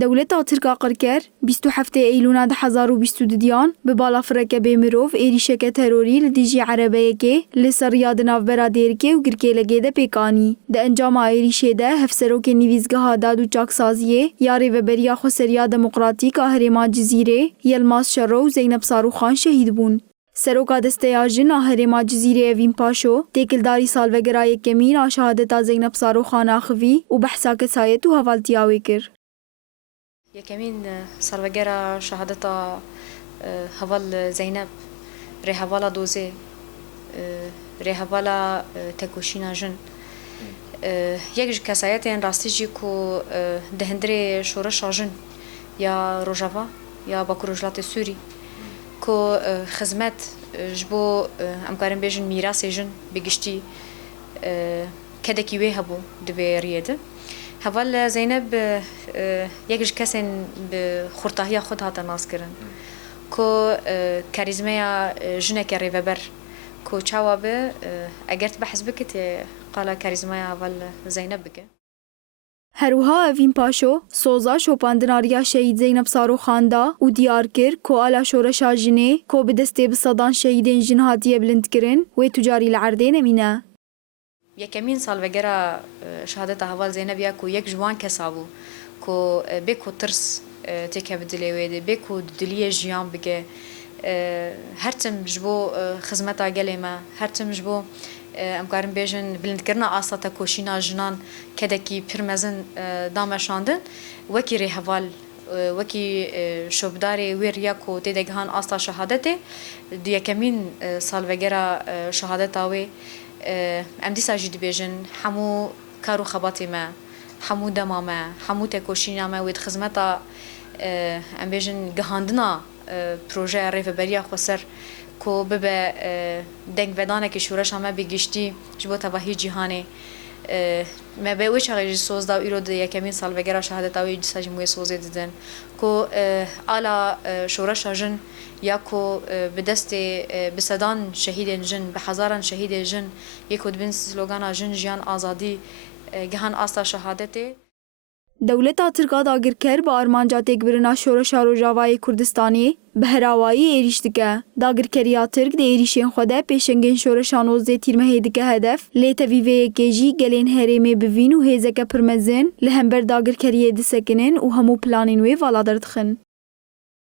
دولتا ترکا قرکر 27 ایلونا 2022 به بالا فرکه به مروف ایریشک تروری لدیجی عربیه که لسریاد نافبرا دیرکه و گرکه لگه ده پیکانی. ده انجام ایریشه ده هفسروک نیویزگاه ها داد و چاکسازیه یاری و بریا خسریا دموقراتیک هرما جزیره یلماس شرو و زینب صاروخان شهید بون. سروکا دسته جن هرما جزیره اوین پاشو تکلداری سالوگرای کمین آشهادتا زینب صاروخان آخوی و بحثا کسایت و حوالتیاوی کر. یکمین سالوگرا شهادتا حوال زینب ری حوالا دوزه ری حوالا تکوشینا جن یک کسایت این راستی جی کو دهندره شورش جن یا روجاوا یا باکروجلات سوری کو خدمت جبو امکارن بیشن میراث جن بگشتی کدکی وی هبو دبی ریده حوال زینب یکیش کسین به خورتاهی خود هات ناس کردن کو کاریزمیا جنه کری وبر کو چوابه اگرت بحث بکت قال کاریزمیا حوال زینب بگه هروها اوین پاشو سوزا شوپاندناریا شهید زینب صاروخان دا و دیار کر کو آلا شورشا جنه کو به دسته بصدان شهیدین جن هاتیه بلند کرن و تجاری العردین امینه یکمین سالوگرا شهادت حوال زینب یا کو یک جوان کسابو کو بکو ترس تکه بدلی ویده بکو دلیه جیان بگه هرچم جبو خدمتا گلیما هرچم جبو امکارم بیشن بلند کرنا آساتا کوشینا جنان کدکی پرمزن دامشاندن وکی ری حوال وکی شوبداری ویریا کو تدگهان آسا شهادته دیکمین سالوگرا شهادتاوی ام دیسا جدی بیشن همو کارو خباتی ما همو دما ما همو تکوشینا ما وید خدمتا ام بیشن گهاندنا پروژه ریفبریا خسر کو ببه دنگ ودانه که شورش همه بگشتی جبو تواهی جهانی ما به وش هایی سوز دا ایرو ده یکمین سال وگرا شهادت آوی جساج موی سوزه دیدن کو آلا شورش جن یا کو به دست بسدان شهید جن به هزاران شهید جن یکود بین سلوگان جن جیان آزادی گهان آستا شهادته دولتا ترکا داگر کر با ارمانجا تکبرنا شورشا روجاوای کردستانی به هراوایی ایریش دکه. داگر کریا ترک ده ایریشین خوده پیشنگین شورشا 19 تیر مهیدکه هدف لیتا ویوه کجی گلین هریمه بوین و هیزکه پرمزین لهمبر داگر کریه دسکنین و همو پلانین وی والا دردخن.